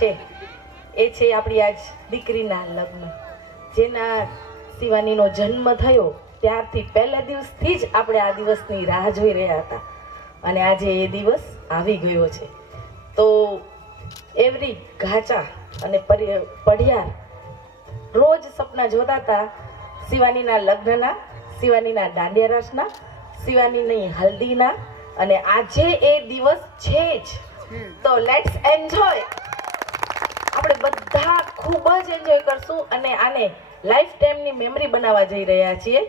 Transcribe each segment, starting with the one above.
છે એ છે આપણી આજ દીકરીના લગ્ન, જેના શિવાનીનો જન્મ થયો ત્યારથી પહેલા દિવસથી જ આપણે આ દિવસની રાહ જોઈ રહ્યા હતા અને આજે એ દિવસ આવી ગયો છે. તો એવરી ઘાચા અને પઢિયાર રોજ સપના જોતા હતા શિવાનીના લગ્નના, શિવાનીના દાંડિયા રાસના, શિવાનીની હલ્દીના, અને આજે એ દિવસ છે જ. તો લેટ્સ એન્જોય. આપણે બધા ખૂબ જ એન્જોય કરશું અને આને લાઈફ ટાઈમની મેમરી બનાવવા જઈ રહ્યા છીએ.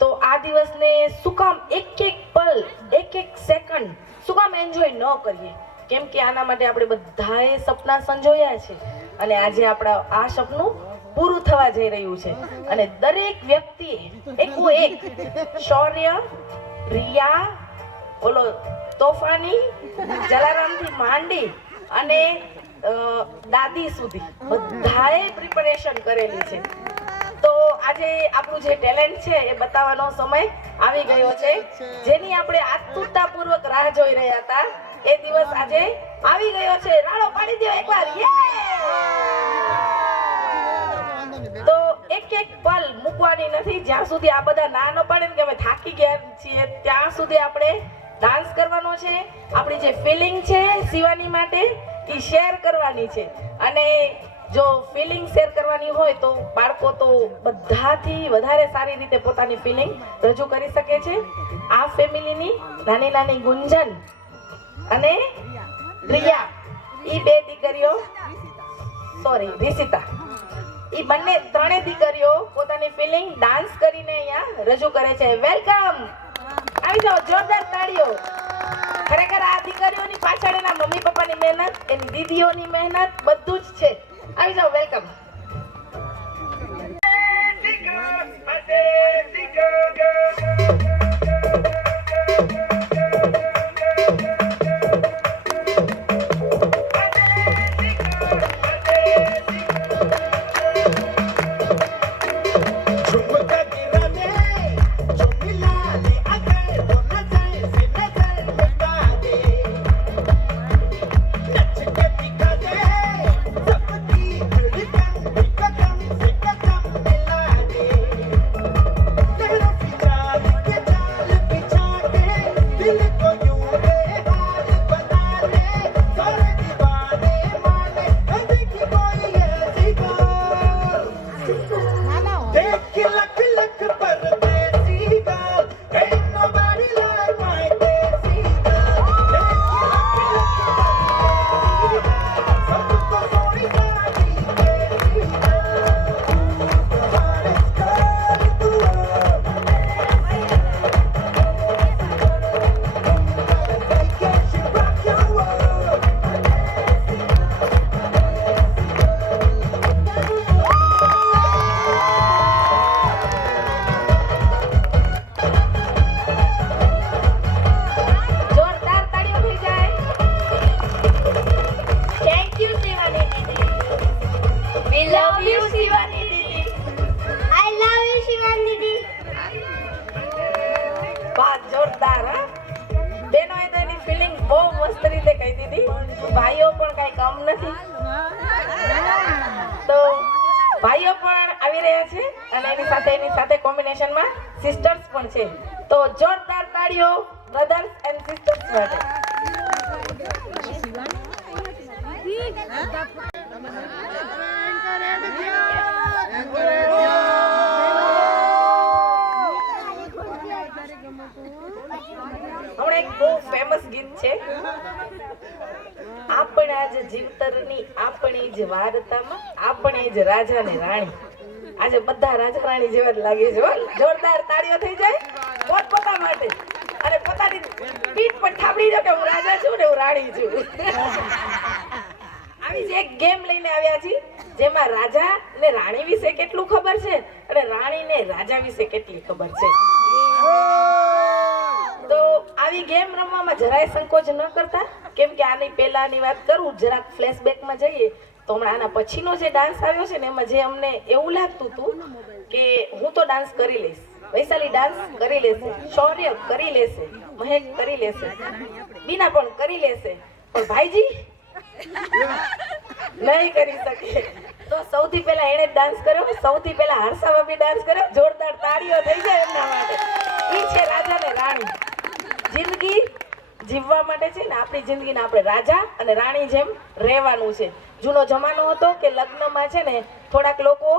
તો આ દિવસને શું કામ એક એક પલ, એક એક સેકન્ડ શું કામ એન્જોય ન કરીએ? કેમ કે આના માટે આપણે બધાએ સપના સંજોયા છે અને આજે આપણા આ સપનું પૂરું થવા જઈ રહ્યું છે. અને દરેક વ્યક્તિએ એકો એક શૌર્ય, રિયા, ઓલો તોફાની, જલારામથી માંડી અને દાદી સુધી બધાએ પ્રિપેરેશન કરેલી છે. તો આજે આપણું જે ટેલેન્ટ છે એ બતાવવાનો સમય આવી ગયો છે. જેની આપણે આતુરતાપૂર્વક રાહ જોઈ રહ્યા હતા એ દિવસ આજે આવી ગયો છે. રાડો પાડી દો એકવાર. તો એક એક પલ મૂકવાની નથી જ્યાં સુધી આ બધા ના ન પાડે ને કે અમે થાકી ગયા છીએ ત્યાં સુધી આપણે ડાન્સ કરવાનો છે. આપણી જે ફિલિંગ છે શિવાની માટે એ શેર કરવાની છે. અને જો ફિલિંગ શેર કરવાની હોય તો બાળકો તો બધાથી વધારે સારી રીતે પોતાની ફિલિંગ રજૂ કરી શકે છે. આ ફેમિલીની નાની નાની ગુંજન અને રિયા, ઈ બે દીકરીઓ, સોરી રિષિતા, ઈ બંને ત્રણે દીકરીઓ પોતાની ફિલિંગ ડાન્સ કરીને અહીંયા રજૂ કરે છે. વેલકમ. આવી જાઓ, જોરદાર તાળીઓ. ખરેખર આ દીકરીઓની પાછળ એના મમ્મી પપ્પાની મહેનત, એની દીદીઓની મહેનત બધું જ છે. આવી જાઓ, વેલકમ. ભાઈઓ પણ કઈ કમ નથી. તો ભાઈઓ પણ આવી રહ્યા છે અને એની સાથે કોમ્બિનેશનમાં સિસ્ટર્સ પણ છે. તો જોરદાર તાળીઓ બ્રધર્સ એન્ડ સિસ્ટર્સ માટે. હમણાં એક બહુ ફેમસ ગીત છે, આપણા જ જીવતરની આપણી જ વાર્તામાં આપણે જ રાજા ને રાણી. આજે બધા રાજા રાણી જેવા જ લાગે છે. જોરદાર તાળીઓ થઈ જાય પોતપોતા માટે અને પોતાની પીઠ પર થાબડી દો કે હું રાજા છું ને હું રાણી છું. આવી જ એક ગેમ લઈને આવ્યા છીએ જેમાં રાજા ને રાણી વિશે કેટલું ખબર છે અને રાણી ને રાજા વિશે કેટલી ખબર છે. તો આવી ગેમ રમવામાં જરાય સંકોચ ન કરતા, કેમ કે આની પહેલાની વાત કરું, જરાક ફ્લેશબેકમાં જઈએ તો હમણાં આના પછીનો જે ડાન્સ આવ્યો છે ને એમાં જે અમને એવું લાગતું હતું કે હું તો ડાન્સ કરી લઈશ, વૈશાલી ડાન્સ કરી લેશે, શૌર્ય કરી લેશે, મહેક કરી લેશે, બીના પણ કરી લેશે, પણ ભાઈજી નહીં કરી શકે. તો સૌથી પહેલા એણે ડાન્સ કર્યો, સૌથી પહેલા હર્ષા ભાભી ડાન્સ કર્યો. જોરદાર તાળીઓ થઈ જાય એમના માટે. ઈ છે રાજા ને રાણી. જિંદગી જીવવા માટે છે ને આપણી જિંદગીને આપણે રાજા અને રાણી જેમ રહેવાનું છે. જૂનો જમાનો હતો કે લગ્નમાં છે ને થોડાક લોકો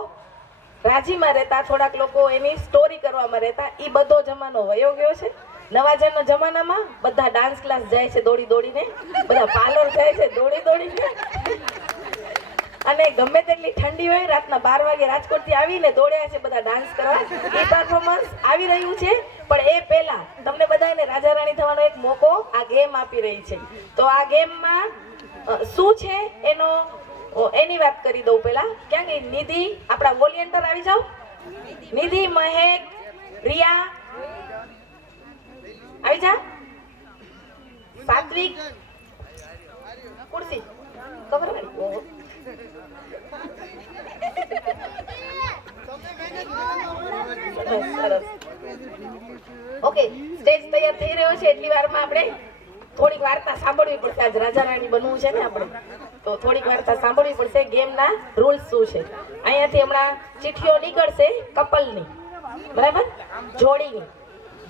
રાજીમાં રહેતા, થોડાક લોકો એની સ્ટોરી કરવામાં રહેતા. ઈ બધો જમાનો વયો ગયો છે. નવા જમાનામાં બધા ડાન્સ ક્લાસ જાય છે દોડી દોડીને, બધા પાર્લર જાય છે દોડી દોડીને, અને ગમે તેટલી ઠંડી હોય રાતના 12 વાગે રાજકોટથી આવીને દોડ્યા છે બધા ડાન્સ કરવા. એ પરફોર્મન્સ આવી રહ્યું છે. પણ એ પહેલા તમને બધાને રાજા રાણી થવાનો એક મોકો આ ગેમ આપી રહી છે. તો આ ગેમમાં શું છે એની વાત કરી દઉં પહેલા. ક્યાં ગઈ નિધિ? આપણા વોલિયન્ટર આવી જાઓ. નિધિ, મહેક, રિયા આવી જા. સાત્વિક, કુર્સી ખબર પડી. ઓકે, સ્ટેજ તૈયાર થઈ રહ્યો છે. એટલી વારમાં આપણે થોડીક વાર્તા સાંભળવી પડશે. આજ રાજા રાણી બનવું છે ને આપણે, તો થોડીક વાર્તા સાંભળવી પડશે. ગેમના રૂલ્સ શું છે? અહીંયાથી હમણાં ચિઠ્ઠીઓ નીકળશે કપલની, બરાબર, જોડીની.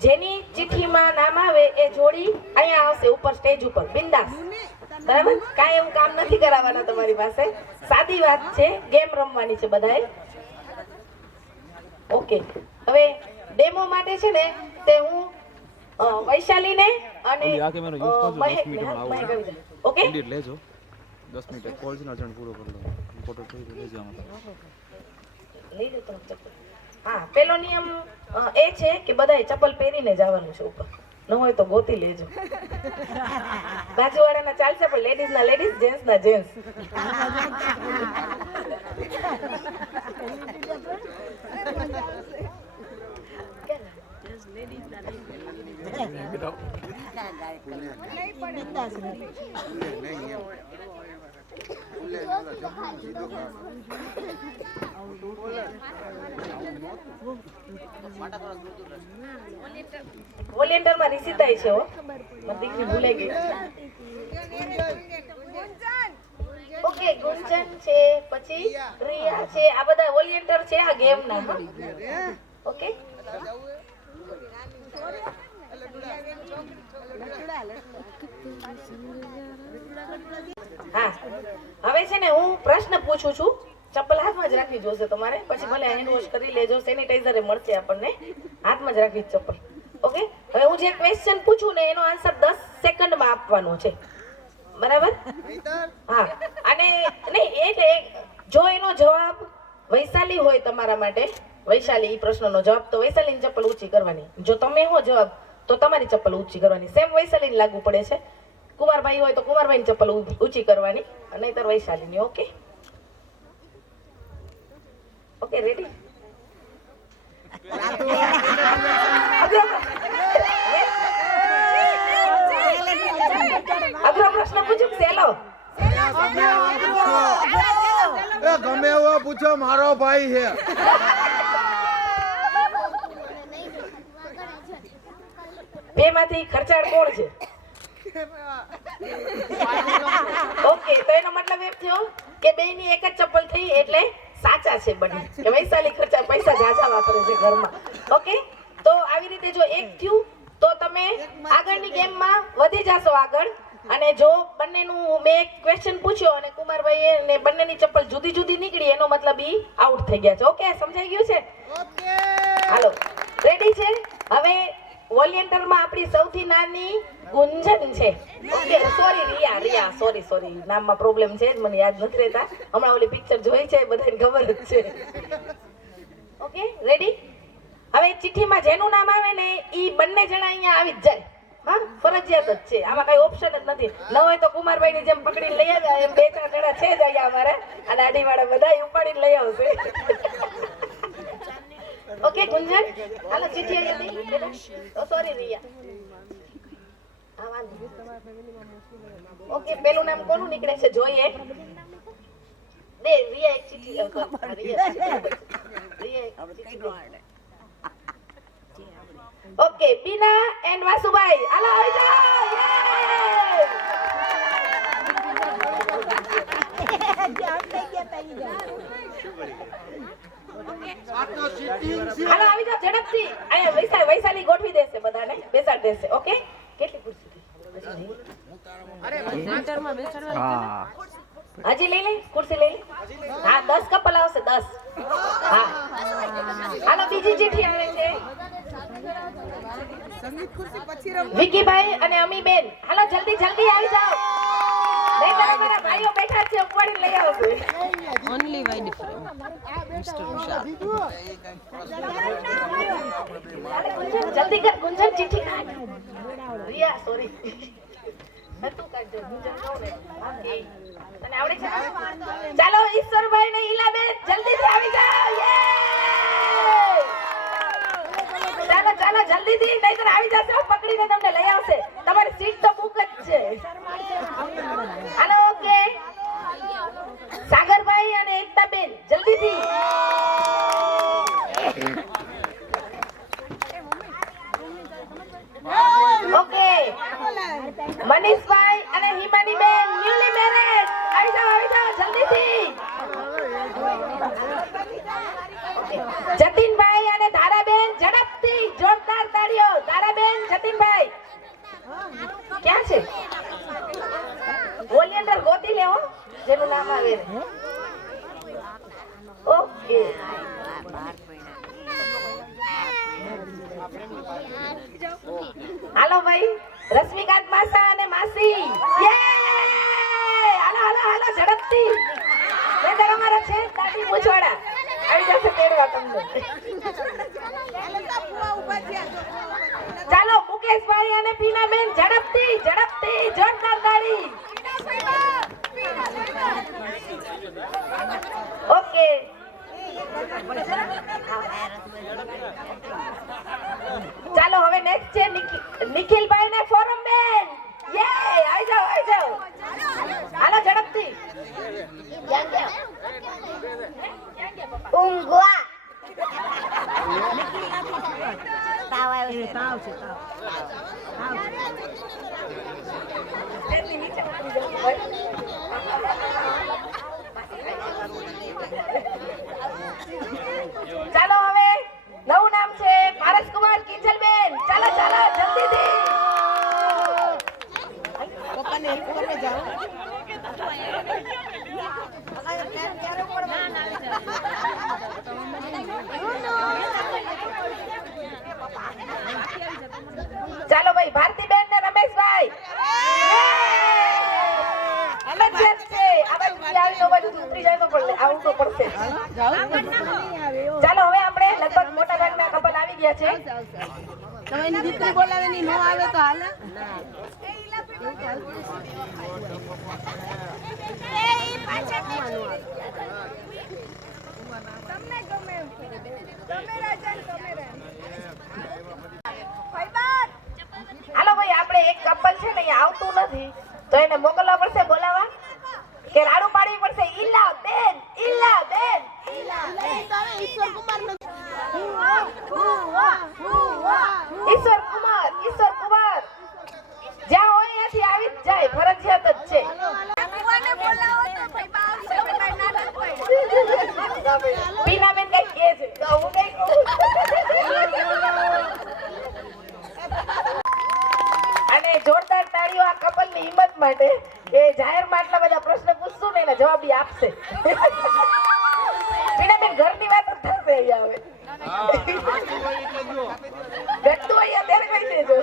જેની ચિઠ્ઠીમાં નામ આવે એ જોડી અહીંયા આવશે ઉપર સ્ટેજ ઉપર, બિંદાસ, બરાબર. કાંઈ એવું કામ નથી કરાવવાના તમારી પાસે. સાદી વાત છે, ગેમ રમવાની છે બધાએ. ઓકે, હવે ડેમો માટે છે ને તે હું વૈશાલીને અને ઓકે લેજો 10 મિનિટ કોલ છે ને અર્જન્ટ પૂરો કરી લો. ફોટો થઈ લેજો લઈ લો તમે ચપ્પલ. હા, પેલો નિયમ એ છે કે બધાએ ચપ્પલ પહેરીને જવાનું છે ઉપર. ન હોય તો ગોતી લેજો. બાજુવાળાના ચાલશે પણ લેડીઝ ના લેડીઝ, જેન્ટ્સ ના જેન્ટ્સ. વોલેન્ટિયર માં રિસીતાઈ છે. હો, મારી દીકરી ભૂલે ગઈ. ઓકે, ગુંજન છે, પછી રિયા છે. આ બધા વોલેન્ટિયર છે આ ગેમ ના. ઓકે, હા, હવે છે ને હું પ્રશ્ન પૂછું છું. ચપ્પલ હાથમાં જ રાખવી જોશે તમારે. પછી ભલે હેન્ડ વોશ કરી લેજો, સેનિટાઈઝર મળશે આપણને. હાથમાં જ રાખવી ચપ્પલ. ઓકે, હવે હું જે ક્વેશ્ચન પૂછું ને એનો આન્સર 10 સેકન્ડમાં આપવાનો છે, બરાબર? હા, અને નહીં એટલે જો એનો જવાબ વૈશાલી હોય તમારા માટે, વૈશાલી ઈ પ્રશ્નનો જવાબ, તો વૈશાલીની ચપ્પલ ઊંચી કરવાની. જો તમે હો જવાબ તો તમારી ચપ્પલ ઊંચી કરવાની. સેમ વૈશાલીને લાગુ પડે છે. કુમારભાઈ હોય તો કુમારભાઈની ચપ્પલ ઊંચી કરવાની, નહીંતર વૈશાલીની. Okay okay, ready? અઘરો પ્રશ્ન પૂછું સેલો? ગમે એવો પૂછો, મારો ભાઈ છે. બે માંથી ખર્ચાળ કોણ છે? ઓકે, તો એનો મતલબ એમ થયો કે બેયની એક જ ચપ્પલ થઈ એટલે સાચા છે બંને, કે વૈશાલી ખર્ચા પૈસા જાજા વાપરે છે ઘરમાં. ઓકે, તો આવી રીતે જો એક થયું તો તમે આગળની ગેમમાં વધી જાશો આગળ. અને જો બંનેનું મેં એક ક્વેશ્ચન પૂછ્યો અને કુમારભાઈએ ને બંનેની ચપ્પલ જુદી જુદી નીકળી, એનો મતલબ ઈ આઉટ થઈ ગયા છે. ઓકે, સમજાઈ ગયું છે? હાલો, રેડી છે? હવે વોલિયન્ટરમાં આપણી સૌથી નાની ગુંજન છે. ઓકે, સોરી રિયા, સોરી, નામમાં પ્રોબ્લેમ છે, મને યાદ નથી રહેતા. હમણાં ઓલી પિક્ચર જોઈ છે, બધાને ખબર જ છે. Okay, ready? હવે ચિઠ્ઠીમાં જેનું નામ આવે ને ઈ બંને જણા અહીંયા આવી જ જાય. હા, ફરજિયાત જ છે, આમાં કઈ ઓપ્શન જ નથી. ન હોય તો કુમારભાઈની જેમ પકડીને લઈ આવ્યા, એમ 2-4 જણા છે જ અહીંયા અમારે. આ દાઢીવાળા બધા ઉપાડીને લઈ આવશે. ઓકે ગુંજન, હાલો ચિઠ્ઠી અહીંયા. સોરી રિયા. હા, વાંધો. ઓકે, પેલું નામ કોનું નીકળે છે જોઈએ. દે રિયા એક ચિઠ્ઠી. ઓકે, બીના એન્ડ વાસુભાઈ, હાલો આવી જાઓ. હાલો આવી જાઓ ઝડપથી. અહીંયા વૈશાલી ગોઠવી દેશે બધાને, બેસાડ દેશે. ઓકે, કેટલી ખુરશી થઈ? હજી લઈ લે, ખુરશી લઈ લે. હા 10 કપલ આવશે, 10. હા હાલો બીજી ચીઠી આવે છે વિકીભાઈ અને અમીબેન. હાલો જલ્દી જલ્દી આવી જાઓ, નહીં તો અમારા ભાઈઓ બેઠા છે, ઉપાડીને લઈ આવશે. Only wide frame. Mr. Vishal. જલ્દી કર ગુંજન, ચીઠી કાઢ. રિયા સોરી, તું કાઢજો. ગુંજન કહું ને. તને આવડે છે? ચાલો ઈશ્વરભાઈ ને ઈલાબેન જલ્દીથી આવી જાઓ. યે! ચાલો ચાલો જલ્દીથી, નહીંતર આવી જશે, પકડીને તમને લઈ આવશે. તમારી સીટ તો બુક જ છે. Hello okay. સાગરભાઈ અને એકતાબેન જલ્દીથી. ઓકે. મનીષભાઈ અને હિમાનીબેન ન્યુલી મેરેજ. આવી જાઓ જલ્દીથી. જતીનભાઈ અને ધારાબેન ઝડપથી, જોરદાર તાળીઓ. ધારાબેન, જતીનભાઈ ક્યાં છે? વોલિયન્ડર ગોતી લેવો જેનું નામ આવે. ઓકે. હાલો ભાઈ, રશ્મિકાંત માસા અને માસી. હાલો હાલો હાલો ઝડપથી. બેદર અમારા છે દાદી પૂછવાડા. આવી જશે તેડવા તમને. ચાલો મુકેશભાઈ અને પીનાબેન ઝડપથી ઝડપથી, જોરદાર તાળી. ઓકે. ચાલો હવે નેક્સ્ટ છે નિખિલભાઈ ને ફોરમબેન. યે! આવી જાઓ. હાલો ઝડપથી. ઊંઘવા ચાલો હવે નવું નામ છે પારસકુમાર કિંજલબેન. ચાલો ચાલો જલ્દીથી. ચાલો ભાઈ, ભારતીબેન ને રમેશભાઈ. એમરજન્સ છે. આ બાજુ આવી તો બાજુ ઉતરી જાય તો પડે, આવું તો પડશે. ચાલો હવે આપણે લગભગ મોટા ભાગના કપલ આવી ગયા છે. તમે એની દીકરી બોલાવે ની નો આવે તો હાલે. હાલો ભાઈ, આપણે એક કપલ છે ને અહીંયા આવતું નથી, તો એને મોકલવા પડશે, બોલાવા કે રાડું પાડવી પડશે. ઈલાબેન, ઈલાબેન. ઈશ્વર કુમાર, જ્યાં હોય ત્યાંથી આવી જ જાય, ફરજિયાત જ છે. પીનાબેન કઈ કહે છે તો હું કઈ કહું. અને જોરદાર તાળીઓ આ કપલ ની હિંમત માટે, કે જાહેરમાં આટલા બધા પ્રશ્ન પૂછશું ને એના જવાબ આપશે. પીનાબેન ઘરની વાત જ થશે અહીંયા હવે. ઘટતું હોય અત્યારે કહી દેજો.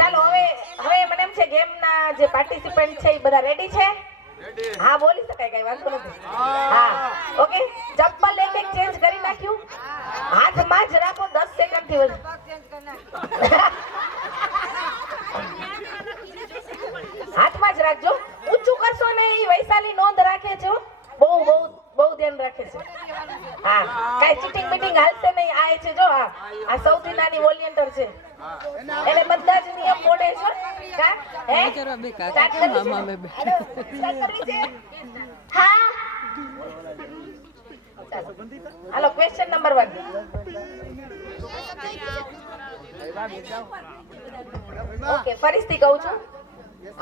ચાલો હવે મને એમ છે ગેમના જે પાર્ટિસિપન્ટ છે એ બધા રેડી છે? હા બોલી શકાય, કઈ વાંધો નથી. હા ઓકે. ચપ્પલ એક ચેન્જ કરી નાખ્યું. હાથમાં જ રાખો 10 સેકન્ડ થી વધુ. હાથમાં જ રાખજો, ઊંચું કરશો ને. એ વૈશાલી નોંધ રાખે છે, બહુ બહુ બહુ ધ્યાન રાખે છે. હા કઈ ચીટિંગ મીટિંગ હાલશે નહીં. આ છે જો, આ સૌથી નાની વોલિયન્ટર છે, એને બધા જ નિયમ મોડે છે. કા હે સ્ટાર્ટ કરવી છે? હા હાલો ક્વેશ્ચન નંબર 1. ઓકે ફરીથી કહું છું,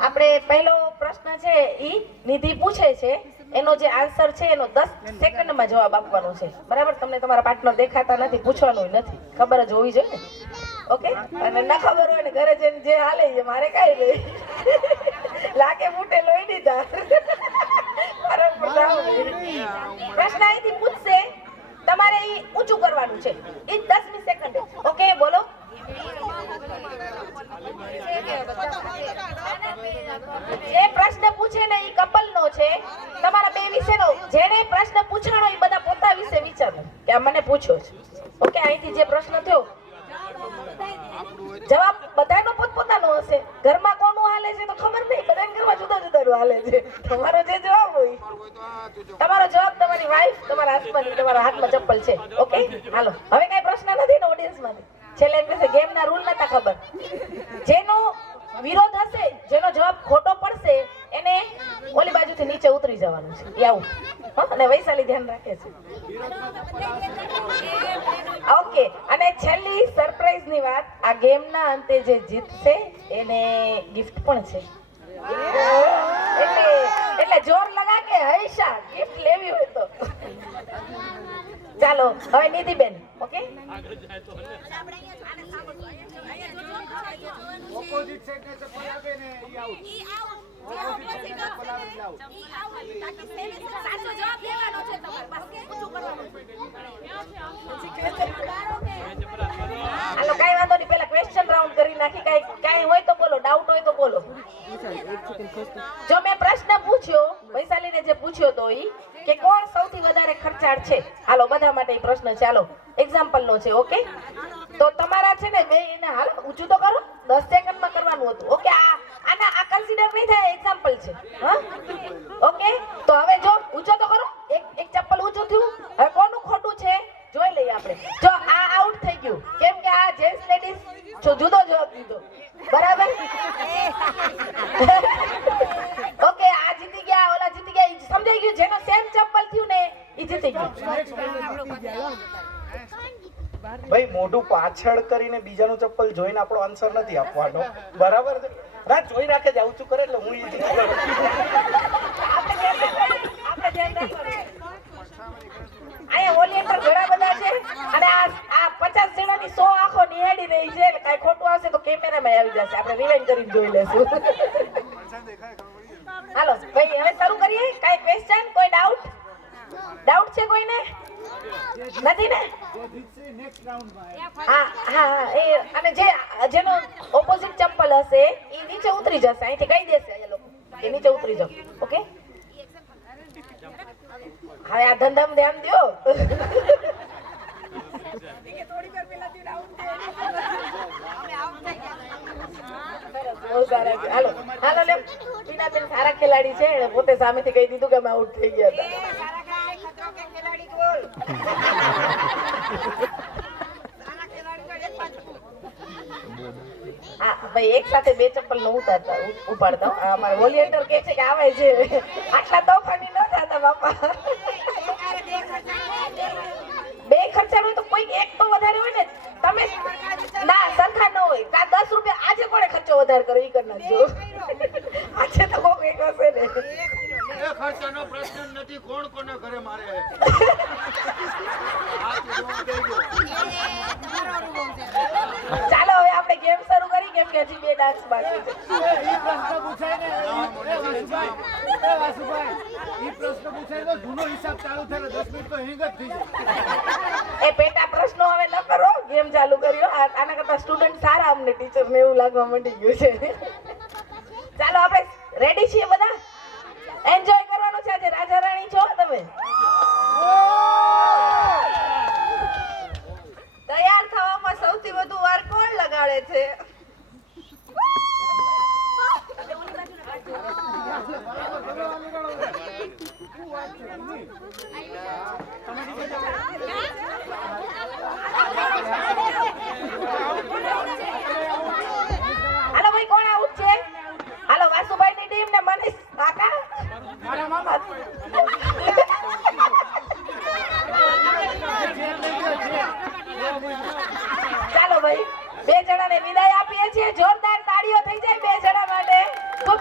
આપણે પહેલો પ્રશ્ન છે ઈ નિધિ પૂછે છે, એનો જે આન્સર છે એનો 10 સેકન્ડમાં જવાબ આપવાનો છે. બરાબર? તમને તમારા પાર્ટનર દેખાતા નથી, પૂછવાનું નથી, ખબર જ હોવી જોઈએ ને. ઓકે? અને ના ખબર હોય ને ઘરે જઈને જે હાલે એ મારે કાઈ નહીં. લાગે મૂટે લોહી દીધા. પ્રશ્ન અહીંથી પૂછશે, તમારે ઈ ઊંચું કરવાનું છે. ઈ 10મી સેકન્ડે. ઓકે, બોલો. જે પ્રશ્ન પૂછે ને ઈ કપલ નો છે. તમારા બે વિશેનો જેને પ્રશ્ન પૂછાણો ઈ બધા પોતા વિશે વિચારો કે આ મને પૂછ્યો છે. ઓકે, અહીંથી જે પ્રશ્ન થયો જવાબ બધાનો પોતપોતાનો હશે. ઘરમાં કોનું હાલે છે તો ખબર નહીં, બધાના ઘરમાં જુદા જુદા હાલે છે. તમારો જે જવાબ હોય, તમારો જવાબ તમારી વાઈફ, તમારા હસબન્ડ, તમારા હાથમાં ચપ્પલ છે. ઓકે, હાલો. હવે કઈ પ્રશ્ન નથી ને ઓડિયન્સમાંથી? છેલ્લે એમ કહેશે ગેમના રૂલ નતા ખબર. જેનો વિરોધ હશે, જેનો જવાબ ખોટો પડશે એને ઓલી બાજુથી નીચે ઉતરી જવાનું છે. એ આવું. અને વૈશાલી ધ્યાન રાખે છે. ઓકે, અને છેલ્લી સરપ્રાઈઝ ની વાત, આ ગેમના અંતે જે જીતશે એને ગિફ્ટ પણ છે. એટલે જોર લગા કે હૈશા ગિફ્ટ લેવી હોય તો. ચાલો હવે નિધિબેન. ઓકે, ઓપોઝિટ સાઈડ ને ચપ્પલ આપે ને ઈ આઉટ. સાચો જવાબ લેવાનો છે તમારે. બસ પૂછું કરવાનું છે. હાલો, કઈ વાંધો નહીં, પેલા ક્વેશ્ચન રાઉન્ડ કરી નાખી. કઈ હોય તો બોલો, ડાઉટ હોય તો બોલો. જો મેં પ્રશ્ન પૂછ્યો, વૈશાલીને જે પૂછ્યો તો ઈ કે કોણ સૌથી વધારે ખર્ચાળ છે, હાલો બધા માટે ઈ પ્રશ્ન છે. હાલો, એક્ઝામ્પલ નો છે. ઓકે, તો તમારા છે ને બે એને હાલો ઊંચું તો કરો, 10 સેકન્ડમાં કરવાનું હતું. ઓકે, આ કન્સિડર નહીં થાય, એક્ઝામ્પલ છે. હા, ઓકે, તો હવે જો ઊંચો તો કરો, એક ચપ્પલ ઊંચું થયું. હવે કોનું ખોટું છે જોઈ લઈએ આપણે. જો આ આઉટ થઈ ગયું, કેમ કે આ જેન્ટ્સ લેડીઝ જુદો જવાબ દીધો. બરાબર? ઓકે, આ જીતી ગયા, ઓલા જીતી ગયા, ઈ સમજાઈ ગયું. જેનો સેમ ચપ્પલ થયું ને ઈ જીતી ગયું. ભાઈ મોઢું પાછળ કરીને બીજાનું ચપ્પલ જોઈને આપણો આન્સર નથી આપવાનો. બરાબર છે? રાત જોઈ રાખે છે, આવું કરે એટલે હું ઈ જીતી ગયો. અહીંયા વોલિયન્ટર ઘણા બધા છે અને આ 50 જણાની 100 આંખો નિહાળી રહી છે. એટલે કાંઈ ખોટું આવશે તો કેમેરામાં આવી જશે, આપણે રિવાઇન્ડ કરીને જોઈ લેશું. હાલો ભાઈ, હવે શરૂ કરીએ. કાંઈ ક્વેશ્ચન, કોઈ ડાઉટ છે કોઈને? નથી ને? હા હા, એ અને જેનો ઓપોઝિટ ચપ્પલ હશે એ નીચે ઉતરી જશે. અહીંથી કહી દેશે એ લોકો કે નીચે ઉતરી જાઓ. ઓકે, હવે આ ધંધામાં ધ્યાન દો. બહુ સારા છે. હાલો હાલો, લે બીનાબેન સારા ખેલાડી છે, એને પોતે સામેથી કહી દીધું કે અમે આઉટ થઈ ગયા હતા. હા ભાઈ, એક સાથે બે ચપ્પલ નો ઉપાડતા. અમારે વોલિયન્ટર કે છે કે આવે છે, આટલા તોફાની ન થતા બાપા. બે ખર્ચા હોય તો કોઈ એક તો વધારે હોય ને. તમે ના સરખા ન હોય. 10 રૂપિયા આજે કોણે ખર્ચો વધારે કર્યો ઈ કરી નાખજો. આજે તો કોક એક હશે ને. એ ખર્ચાનો પ્રશ્ન નથી, કોણ કોને ઘરે મારે. ચાલો હવે આપણે ગેમ શરૂ કરી, કેમ કે હજી 2 ડાન્સ બાકી છે. ઈ પ્રશ્ન પૂછાય ને, વાસુભાઈ, ઈ પ્રશ્ન પૂછાય તો જૂનો હિસાબ ચાલુ થાય ને 10 મિનિટ તો હિંગ જ થઈ જાય. એ પેટા પ્રશ્નો હવે ન કરો, ગેમ ચાલુ કર્યો. આના કરતા સ્ટુડન્ટ સારા, અમને ટીચર ને એવું લાગવા માંડી ગયું છે. ચાલો આપણે રેડી છીએ બધા? એન્જોય કરવાનું છે. આજે રાજા રાણી છો તમે. તૈયાર થવામાં સૌથી વધુ વાર કોણ લગાડે છે? હાલો ભાઈ, કોણ આઉટ છે? હાલો, વાસુભાઈ ની ટીમ ને મનીષ કાકા. મારા મામા ચાલો ભાઈ, 2 જણાને વિદાય આપીએ છીએ. જોરદાર તાળીઓ થઈ જાય 2 જણા માટે. ખૂબ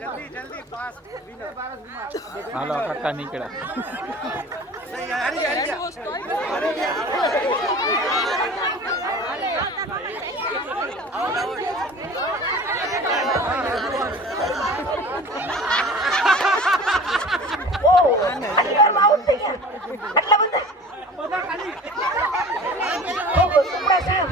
જલ્દી જલ્દી પાસ વિનર પારસ કુમાર હાલો કાકા નીકળ્યા ઓહ, આટલી વારમાં out થઈ ગયા? આટલા બધા? ઓહો, સુપડા સાહેબ.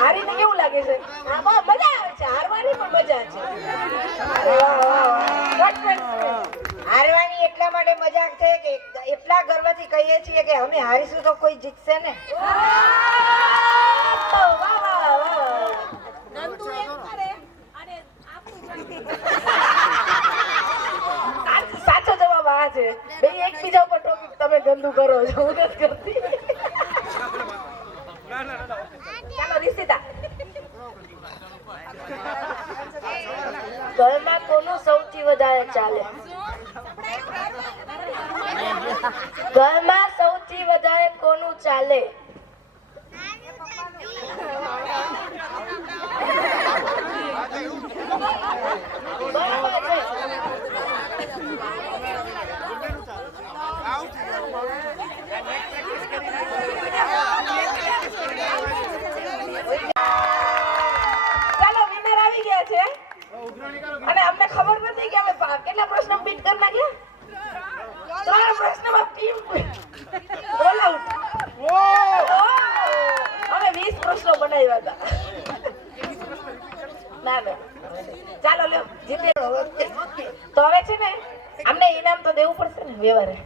હારીને કેવું લાગે છે? આમાં મજા આવે છે, હારવાની પણ મજા છે. અરે વાહ, વાહ, વાહ. Confidence. હારવાની એટલા માટે મજાક છે કે એટલા ગર્વથી કહીએ છીએ કે અમે હારીશું તો કોઈ જીતશે ને. વાહ, વાહ, વાહ, વાહ. સાચો જવાબ આ છે. બે એકબીજા ઉપર ટોપિક તમે ગંદુ કરો છો, હું નથી કરતી. ચાલો રિષિતા. ઘરમાં કોનું સૌથી વધારે ચાલે? ઘરમાં સૌથી વધારે કોનું ચાલે? બરાબર છે. ચાલો વિનર આવી ગયા છે ઉઘરાણી કરો અને અમને ખબર નથી કે અમે કેટલા પ્રશ્નો બીટ કરી નાખ્યા. 3 પ્રશ્નમાં ટીમ ઓલ આઉટ. અમે 20 પ્રશ્નો બનાવ્યા હતા. ના ના ચાલો લ્યો જીતે. તો હવે છે ને અમને ઇનામ તો દેવું પડશે ને વ્યવહારે.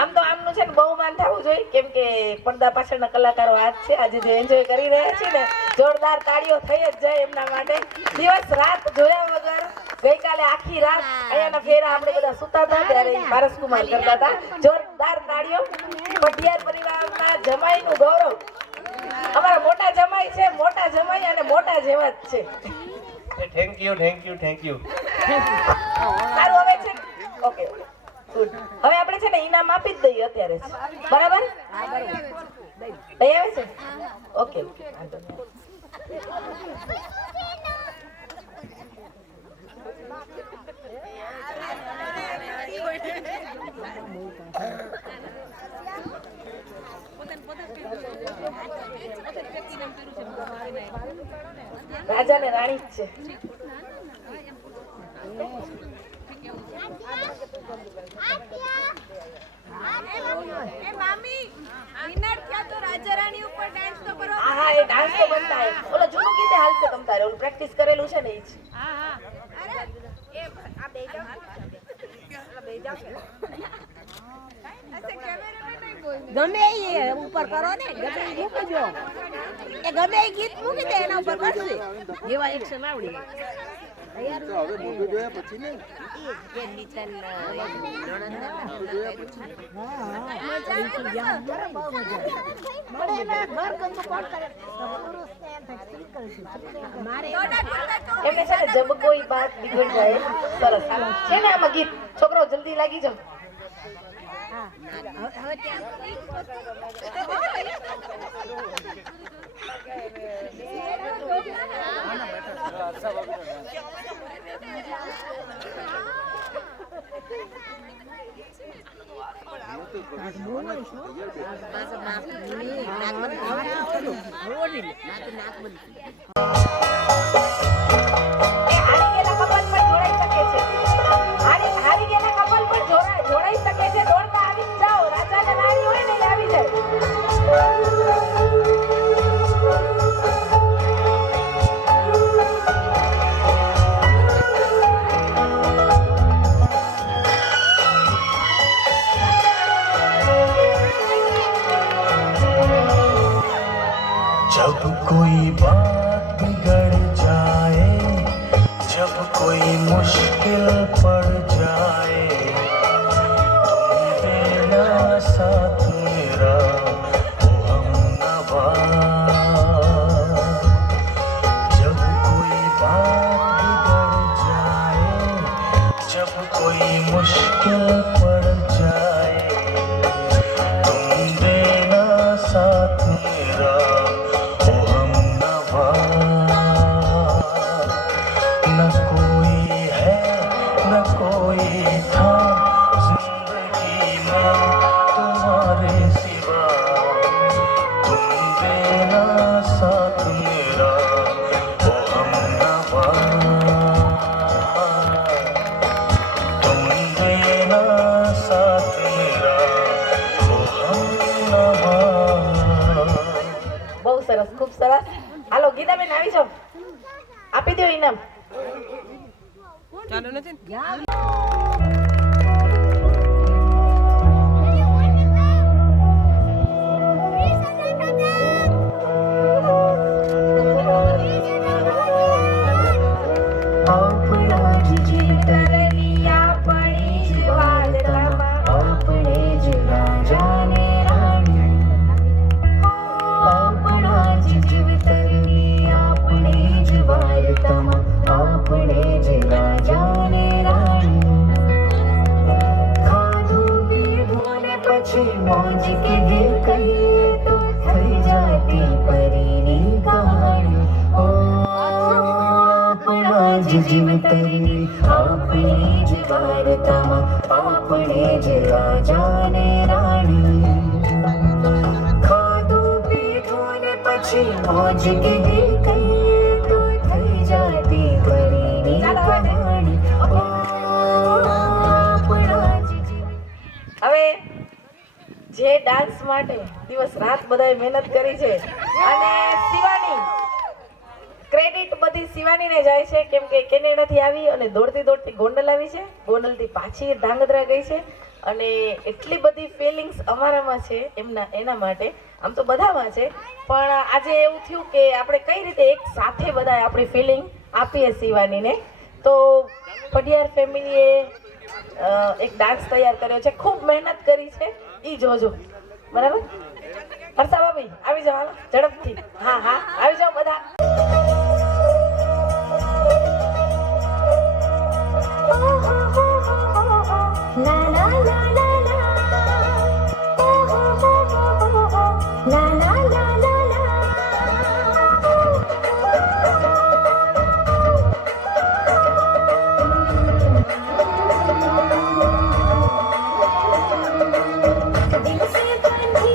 આમ તો આમનું છે ને બહુમાન થવું જોઈએ, કેમ કે પડદા પાછળના કલાકારો આજ છે, આજે જે એન્જોય કરી રહ્યા છે ને, જોરદાર તાળીઓ થઈ જ જાય એમના માટે. દિવસ રાત જોયા વગર ગઈકાલે આખી રાત અહીંયાના ફેરા આપણે બધા સુતા હતા ત્યારે પારસ કુમાર કરતા હતા. જોરદાર તાળીઓ. પટિયાર પરિવારના જમાઈનું ગૌરવ. અમારા મોટા જમાઈ છે, મોટા જમાઈ અને મોટા જેવા જ છે. Thank you thank you thank you. સારું હવે છે ઓકે ગુડ. હવે આપણે છે ને ઇનામ આપી જ દઈએ અત્યારે જ. બરાબર દઈ આવે છે? ઓકે વાંધો નહીં. રાજા ને રાણી જ છે. હા હા એ ડાન્સ તો બનતા હે. ઓલો જૂનું ગીતે હાલશે તમ તારે, ઓલું પ્રેક્ટિસ કરેલું છે ને એ જ. ગમે એ ઉપર કરો ને, ગમે એ મૂકી દો. એ ગમે એ ગીત મૂકી દે એના ઉપર કરશે. જેવા એક્શન આવડી એમને છે ને જબ કોઈ બાત બીગડ જાય. સરસ છે ને આમાં ગીત. છોકરો જલ્દી લાગી જાઓ. હારી ગયેલા કપલ પણ જોડાઈ શકે છે. હારી ગયેલા કપલ પણ જોડાઈ શકે છે. દોડતા આવી જ જાઓ. રાજા ને રાણી હોય ને એ આવી જાય. जब कोई बात बिगड़ जाए, जब कोई मुश्किल पड़ जाए, तुम देना साथ मेरा ओ हमनवा। जब कोई बात बिगड़ जाए, जब कोई मुश्किल पड़ जाए, સરસ. હાલો ગીતાબેન આવી જાઓ, આપી દો ઇનામ. આપણા જ જીતરની આપણી જ વાર્તામાં આપણે જ રાજાને રાણી આપણા જ જીવતરની આપણી જ વાર્તામાં આપણે જ રાજાને રાણી ખાધું પીધું ને પછી મોજ કીધી કહીએ તો થઈ જાતી પરીની કહાણી આપણા જ જીવતરની આપણી જ વાર્તામાં આપણે જ રાજાને રાણી ખાધું પીધું ને પછી મોજ કીધી કહીએ તો થઈ જાતી પરીની કહાણી આપણા જ હવે જે ડાન્સ માટે દિવસ રાત બધાએ મહેનત કરી છે અને શિવાની ક્રેડિટ બધી શિવાનીને જાય છે, કેમ કે કેનેડાથી આવી અને દોડતી ગોંડલ આવી છે, ગોંડલથી પાછી ધાંગધ્રા ગઈ છે અને એટલી બધી ફિલિંગ્સ અમારામાં છે એના માટે. આમ તો બધામાં છે, પણ આજે એવું થયું કે આપણે કઈ રીતે એક સાથે બધાએ આપણી ફિલિંગ આપીએ શિવાનીને. તો પડિયાર ફેમિલીએ એક ડાન્સ તૈયાર કર્યો છે, ખૂબ મહેનત કરી છે, ઈ જોજો. બરાબર? હર્ષા ભાભી આવી જાઓ, હાલો ઝડપથી. હા હા આવી જાઓ બધા. दिल से बंधी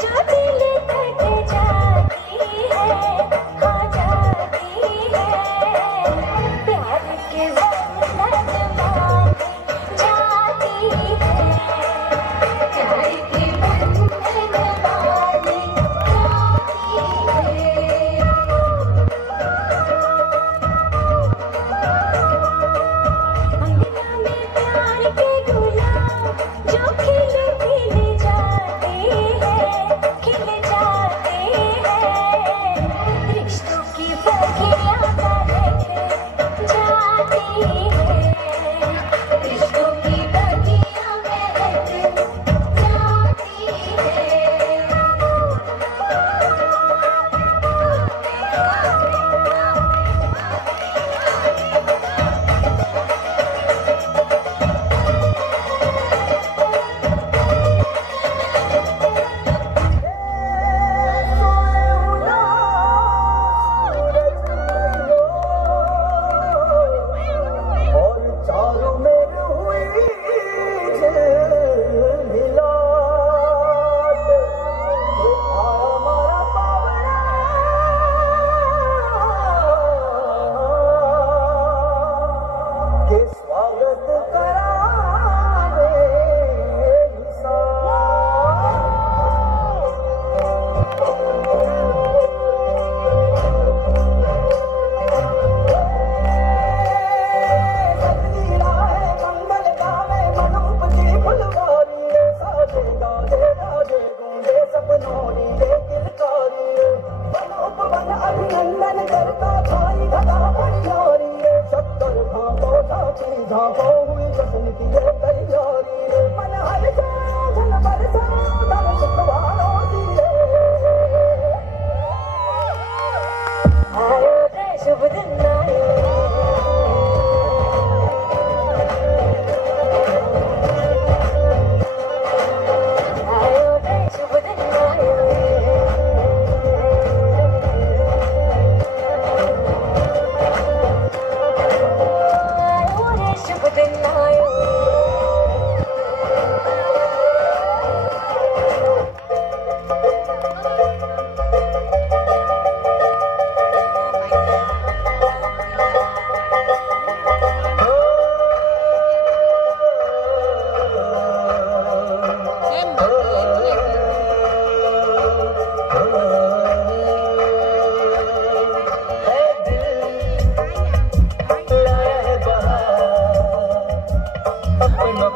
जो दिल कट जाती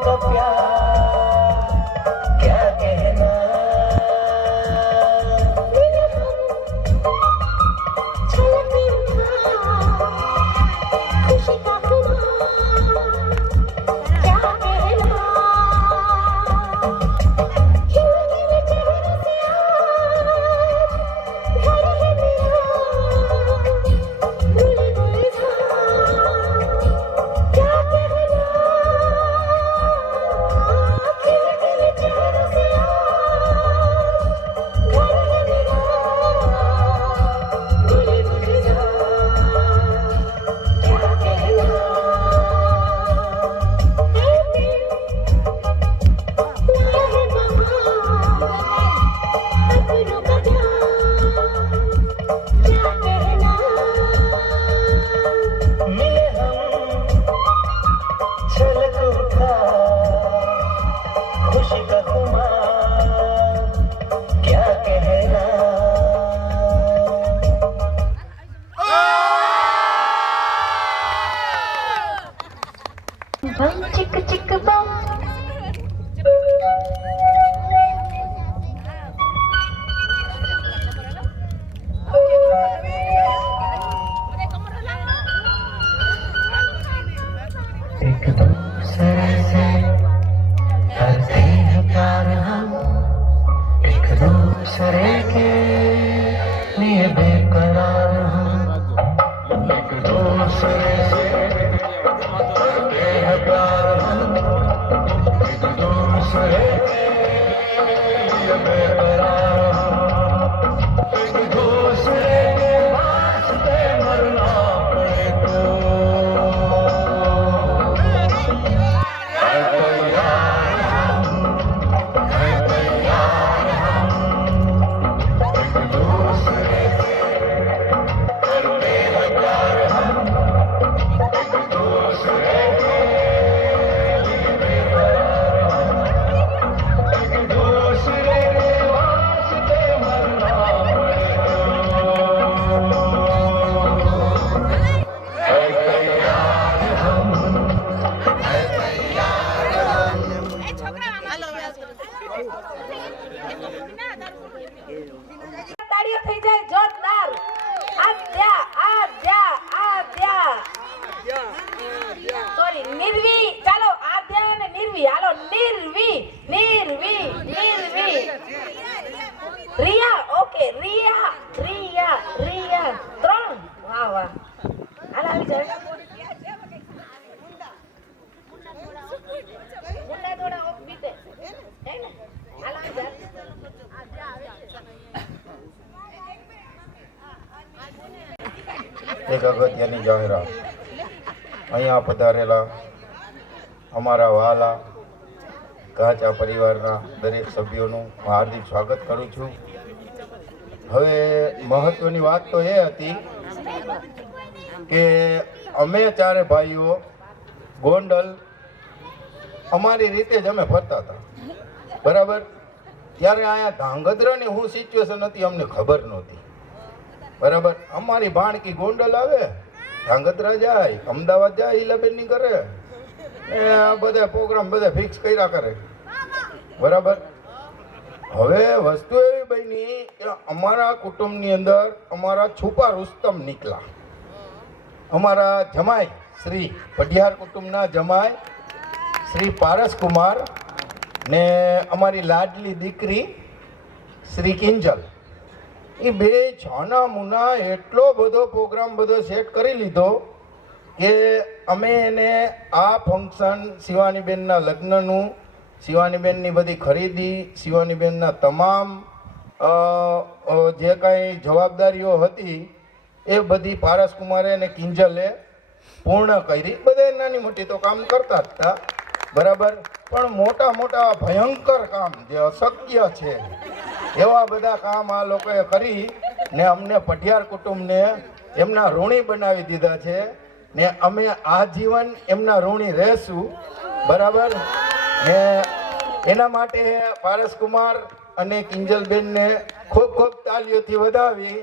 का प्यार क्या कहना खुशी का क्या कहना बम चिक चिक बम एक दूसरे से करते हैं प्यार हम एक दूसरे के लिए बेकरार हम एक दूसरे से करते हैं प्यार हम एक दूसरे के लिए बेकरार हम एक दूसरे के वास्ते मरना पड़े तो તાળીઓ થઈ જાય જોરદાર. આદ્યા સોરી નિર્વી. ચાલો આદ્યા અને નિર્વી. હાલો નિર્વી. રિયા. ઓકે રિયા. 3. વાહ વાહ. હાલ આવી જાય. મુંડા થોડા ઓફ બીતે હે ને. હાલ આવી જાય. એક અગત્યની જાહેરાત. અહીંયા પધારેલા અમારા વહાલા કાચા પરિવારના દરેક સભ્યોનું હું હાર્દિક સ્વાગત કરું છું. હવે મહત્વની વાત તો એ હતી કે અમે ચારે ભાઈઓ ગોંડલ અમારી રીતે જ અમે ફરતા હતા, બરાબર. ત્યારે અહીંયા ધાંગધ્રાની શું સિચ્યુએશન હતી અમને ખબર નહોતી, બરાબર. અમારી ભાણકી ગોંડલ આવે, ધાંગધ્રા જાય, અમદાવાદ જાય, ઈલાબેનની કરે, આ બધા પ્રોગ્રામ બધા ફિક્સ કર્યા કરે, બરાબર. હવે વસ્તુ એવી બની કે અમારા કુટુંબની અંદર અમારા છુપા રુસ્તમ નીકળ્યા. અમારા જમાઈ શ્રી પઢિયાર કુટુંબના જમાઈ શ્રી પારસકુમાર ને અમારી લાડલી દીકરી શ્રી કિંજલ, એ બે છાના મુના એટલો બધો પ્રોગ્રામ બધો સેટ કરી લીધો કે અમે એને આ ફંક્શન શિવાનીબેનના લગ્નનું, શિવાનીબેનની બધી ખરીદી, શિવાનીબેનના તમામ જે કાંઈ જવાબદારીઓ હતી એ બધી પારસકુમારે અને કિંજલે પૂર્ણ કરી. બધા નાની મોટી તો કામ કરતા જ હતા, બરાબર. પણ મોટા મોટા ભયંકર કામ જે અશક્ય છે એવા બધા કામ આ લોકોએ કરી ને અમને પઢિયાર કુટુંબને એમના ઋણી બનાવી દીધા છે ને અમે આજીવન એમના ઋણી રહેશું, બરાબર. ને એના માટે પારસકુમાર અને કિંજલબેનને ખૂબ ખૂબ તાલીઓથી વધાવી.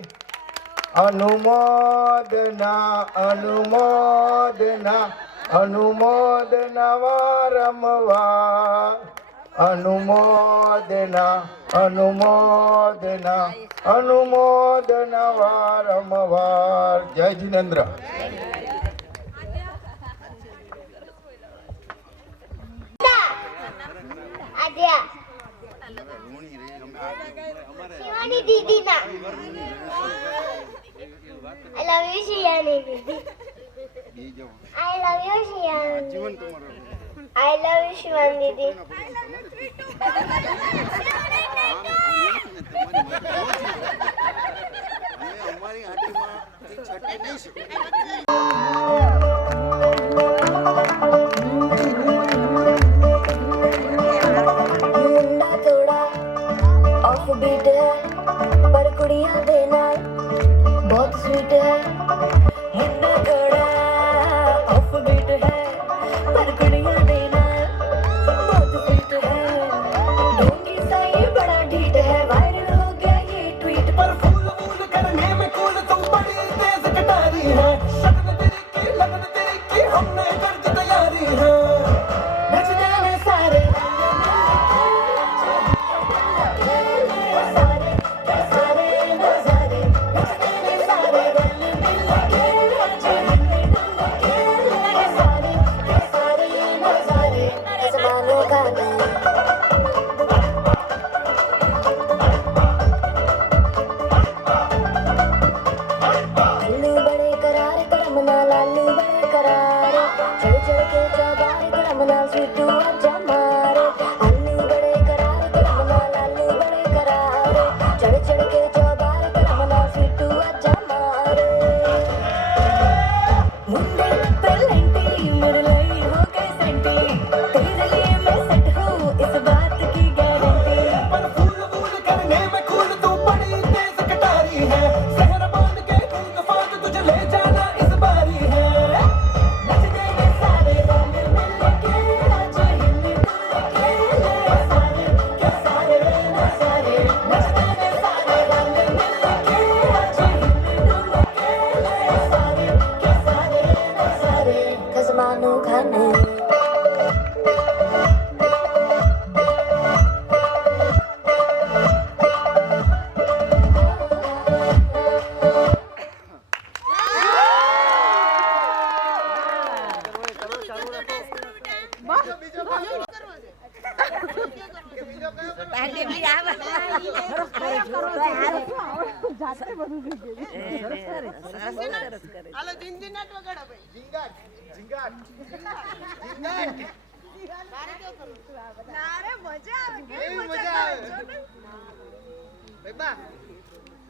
અનુમોદના અનુમોદના અનુમોદના વારંવાર અનુમોદના અનુમોદના અનુમોદના વારંવાર. જય જિનેન્દ્ર. શિવાની દીદી ના I love you Shivani Didi I love you Shivani I love you Shivani દીદી मुंडा थोड़ा ऑफ बीट है पर कुड़ियां दे नाल बहुत स्वीट है मुंडा थोड़ा ऑफ बीट है पर कुड़ियां दे नाल बहुत स्वीट है ढोंगी सा ये बड़ा ढीठ है वायरल हो गया ये ट्वीट पर फूल फूल करने में कूल तुम बड़ी तेज कटारी है लगन तेरी की हमने कर दी तैयारी है नचने में सारे लालू बड़े करार करमना लालू बड़े करार चढ़ चढ़ के चौबार करमना स्वीटू आजा मारे लालू बड़े करार करमना लालू बड़े करार चढ़ चढ़ के चौबार करमना स्वीटू आजा मारे मुंडे पेलेंटी मेरे लिए हो गए सेंटी तेरे लिए मैं सेट हूँ इस बात की गारंटी पर फूल फूल करने में कूल तू बड़ी तेज कटारी है शहर बांध के कूद फांद तुझे ले जाना इस बारी है नच देंगे सारे रंग मिल के आज हिल के ले सारे के सारे न सारे नच देंगे सारे रंग मिल के आज हिल के ले सारे के सारे न सारे खजमानो खाने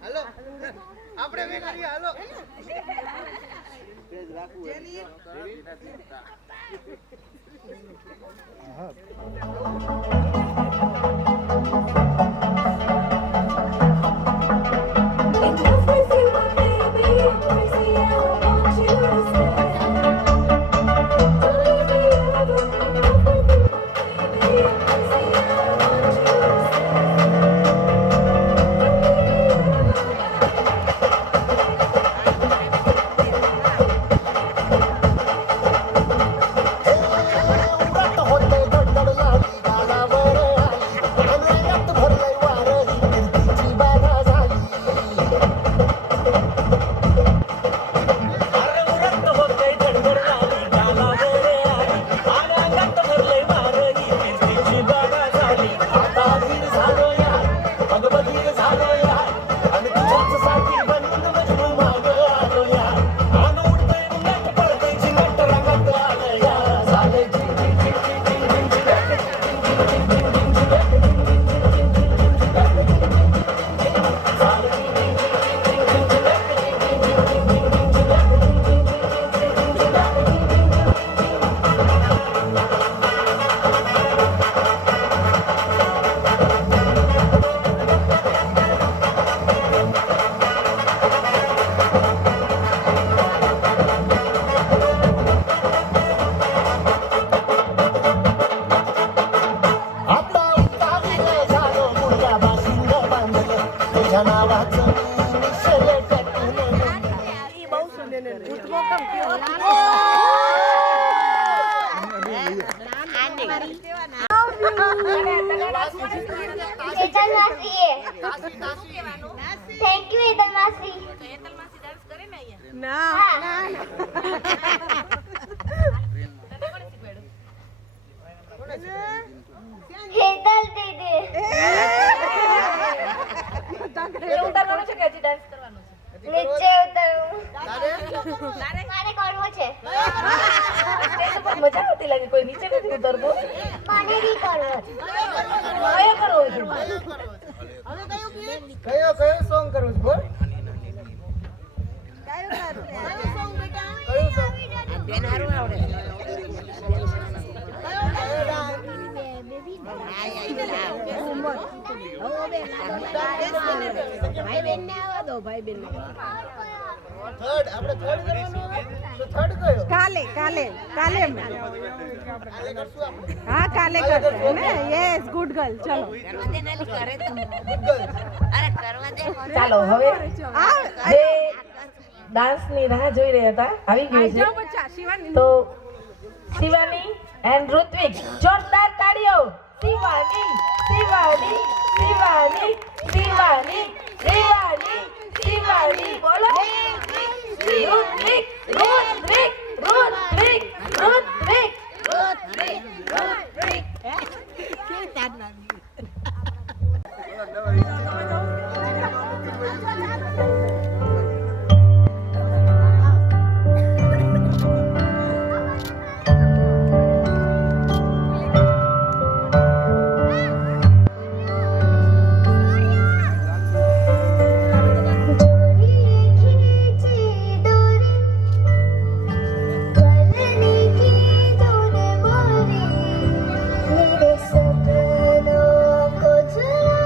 હાલો આપણે બે કરીએ હાલો Oh! હેતલ માસી થેન્ક યુ હેતલ માસી ના હા હેતલ દીદી ઉતારવાનું છે કે હજી ડાન્સ કરવાનો છે? નીચે ઉતરવું મારે કરવો છે સ્ટેજ ઉપર મજા આવતી લાગે, કોઈ નીચે નથી ઉતરતું. મને બી કરવો છે કયો કરવો છે? કયો સોંગ કરવું છે બોલ બેન હારું આવડે ભાઈ બેન ને આવવા દો, ભાઈ બેન થર્ડ આપણે થર્ડ કરવાનું તો થર્ડ કયો કાલે કાલે કાલે કરશું આપણે હા કાલે કરશે ને યસ ગુડ ગર્લ ચલો ચાલો હવે જે ડાન્સની રાહ જોઈ રહ્યા હતા આવી ગયું છે. તો શિવાની એન્ડ ઋત્વિક, જોરદાર તાળીઓ. શિવાની શિવાની શિવાની શિવાની શિવાની શિવાની બોલો. ઋત્વિક ઋત્વિક ઋત્વિક ઋત્વિક ઋત્વિક मेरे सपनों को झुला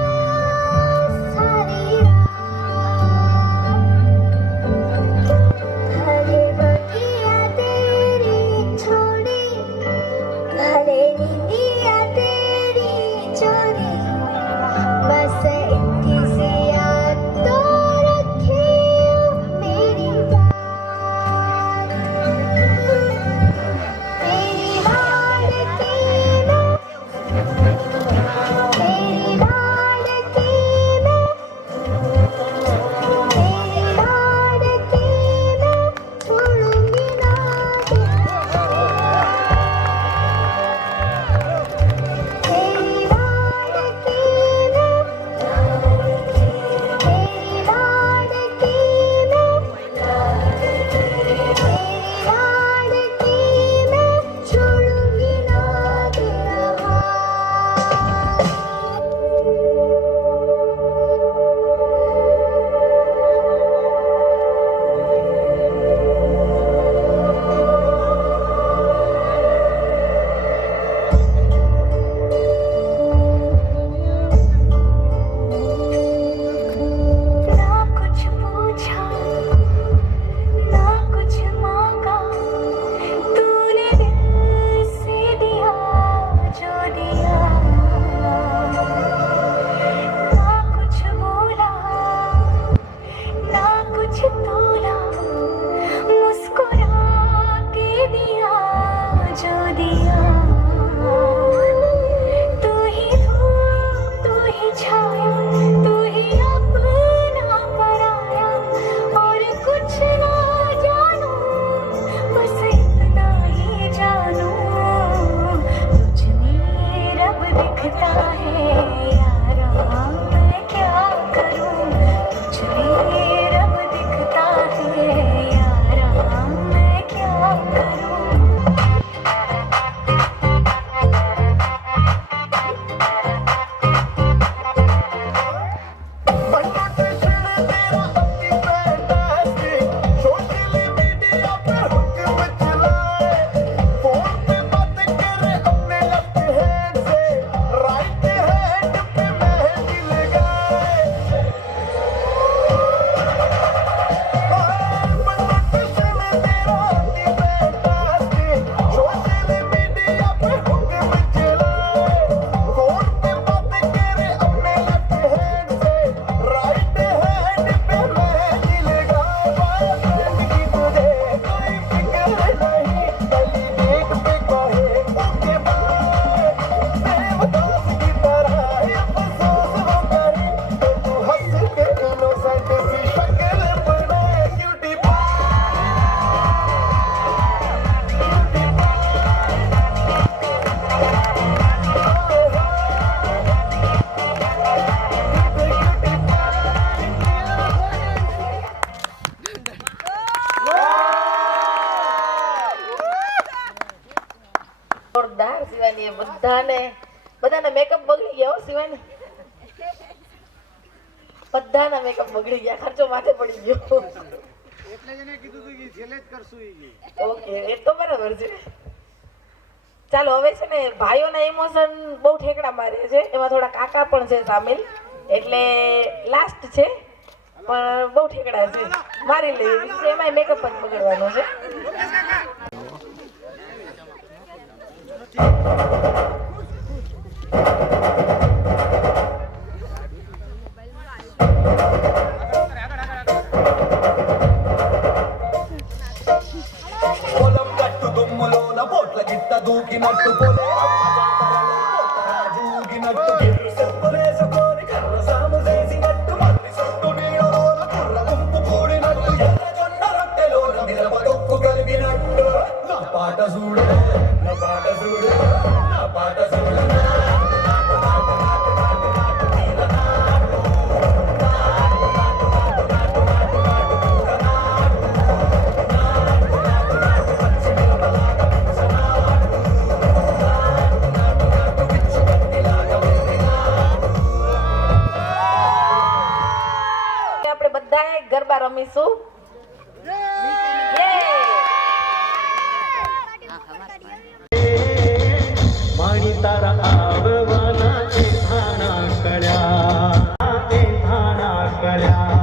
મેકઅપ બગડી ગયા હો શિવાની. બધાના મેકઅપ બગડી ગયા, ખર્ચો માથે પડી ગયો. એટલે જ એને કીધું હતું કે છેલ્લે જ કરશું ઈ. ઓકે, એ તો બરાબર છે. ચાલો હવે છે ને ભાઈઓના ઇમોશન બહુ ઠેકડા મારે છે, એમાં થોડા કાકા પણ છે સામેલ, એટલે લાસ્ટ છે પણ બહુ ઠેકડા છે, મારી લઈએ. એમાં મેકઅપ જ બગડવાનો છે. పొలం గట్టు దుమ్ములోన పోట్ల గిట్ట దూకినట్టు పొలే అమ్మ జాతరలో పోతరాజు ఊగినట్టు గిర్రు చెప్పులేసుకొని కర్ర సాము చేసినట్టు మల్లి చుట్టూ నీడలోన కుర్ర గుంపు కూడినట్టు ఎర్ర జొన్న రొట్టెలోన మిరప తొక్కు కలిపినట్టు నా పాట చూడు, నా పాట చూడు, నా పాట చూడు. આપણે બધાએ ગરબા રમીશું. મારી તારા આવવાના છે થાણા કળ્યા, એ થાણા કળ્યા.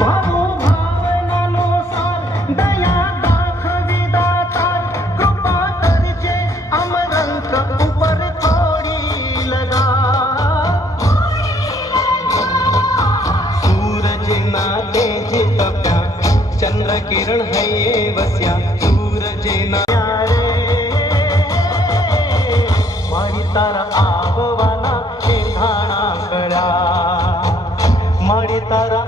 ભાવો ભાવનાનો સાર, દયા દાખવી દાતાર, કૃપા કરજે અમરંક ઉપર થોડી લગા. સૂરજના તેજ તપ્યા, ચંદ્ર કિરણ હૈયે વસ્યા, સૂરજના મારી તારા આવવાના છે ધાણા કળ્યા, મારી તારા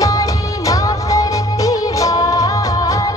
મારી ના કરતી વાર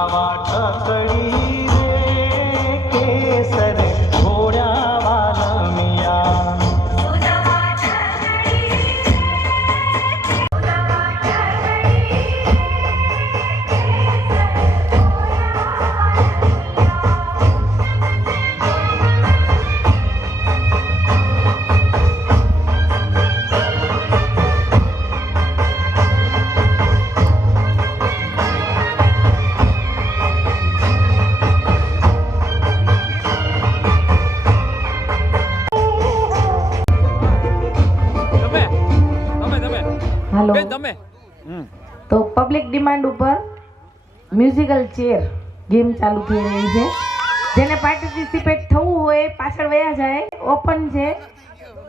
સુદાવા ઠકડી રે કેસર ઘોડા વાલમિયા હાલો તમે તો પબ્લિક ડિમાન્ડ ઉપર મ્યુઝિકલ ચેર ગેમ ચાલુ થઈ રહી છે. જેને પાર્ટિસિપેટ થવું હોય પાછળ વયા જાય, ઓપન છે.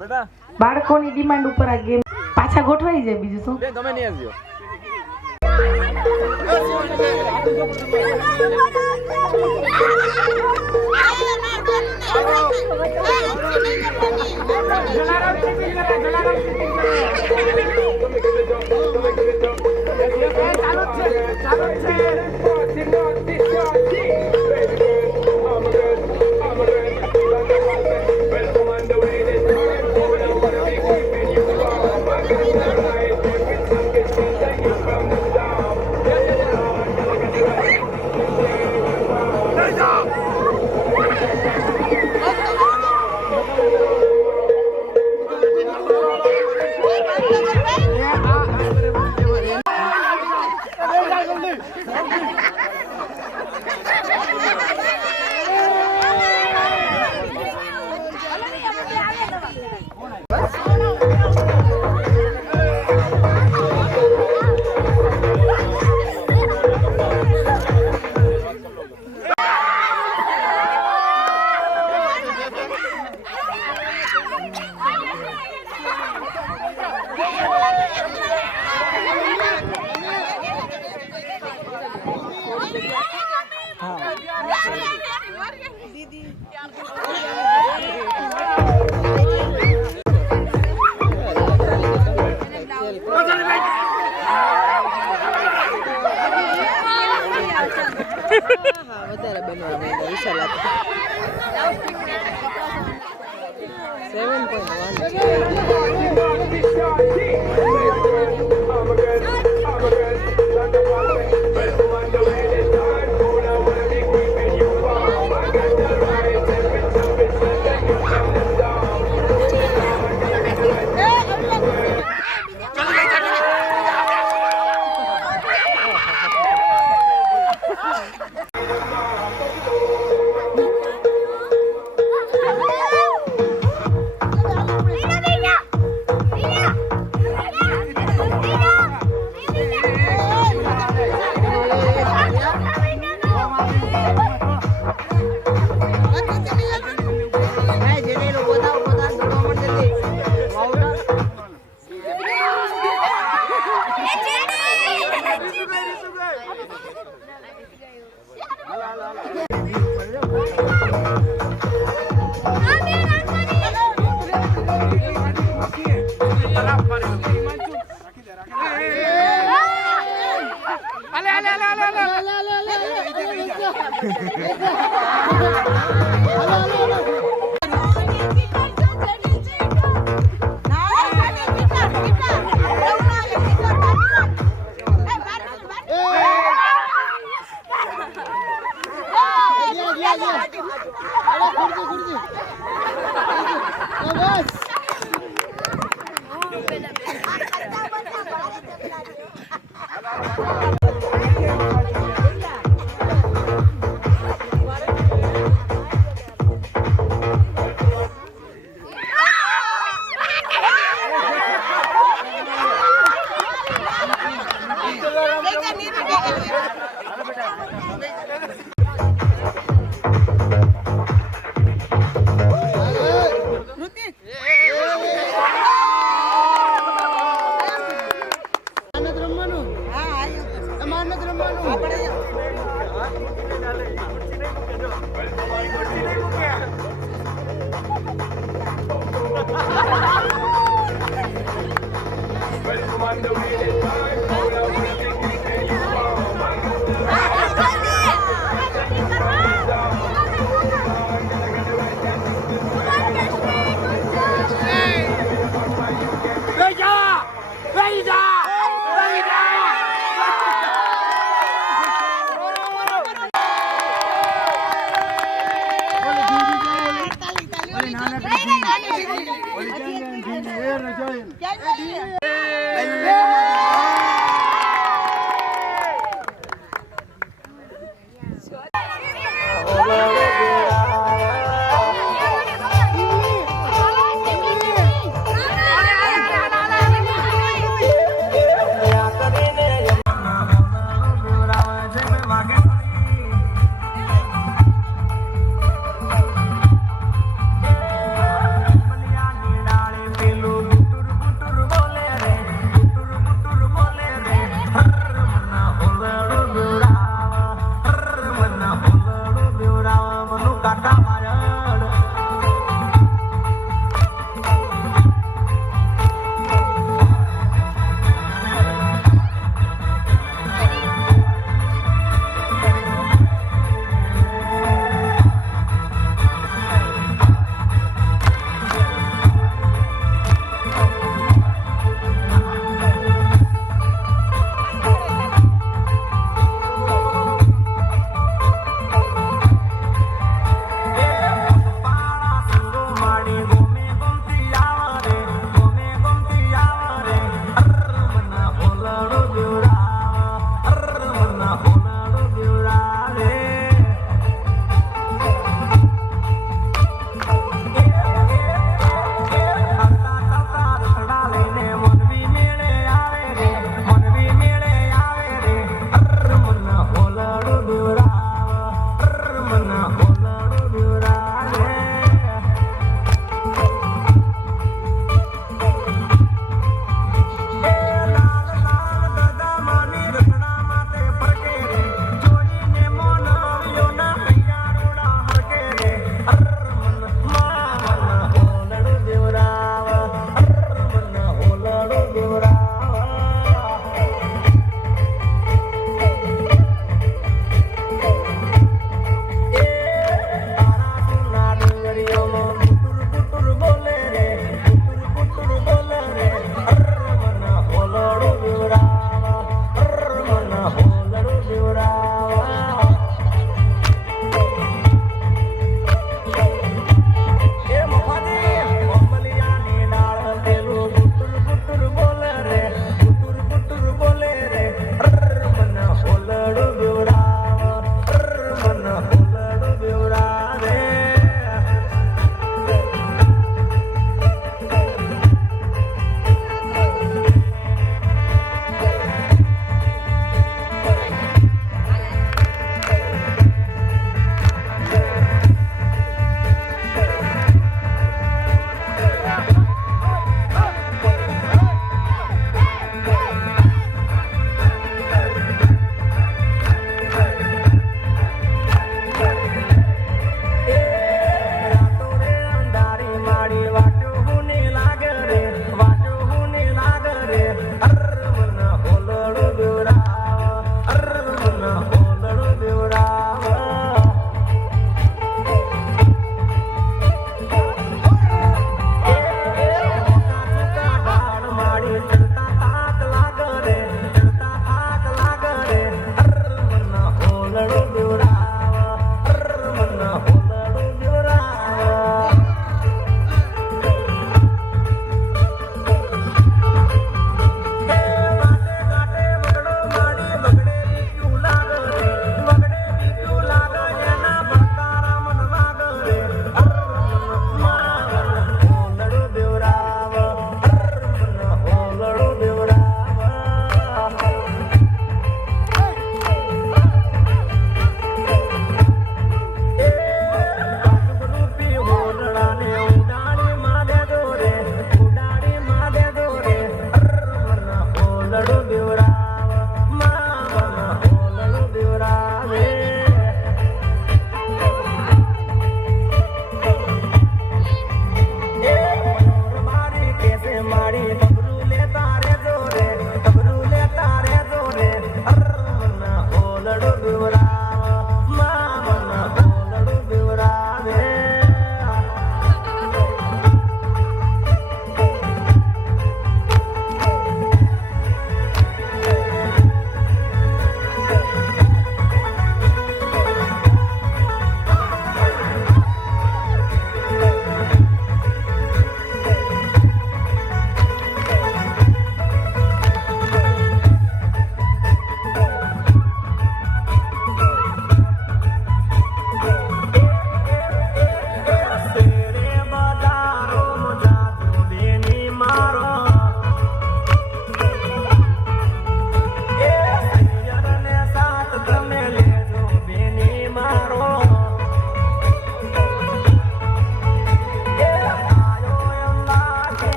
બેટા બાળકોની ડિમાન્ડ ઉપર આ ગેમ પાછા ગોઠવાઈ જાય. બીજું શું? બેન તમે નહીં આવજો. વધારે બનવા માંડ્યા વિશાલ Come on. કાકા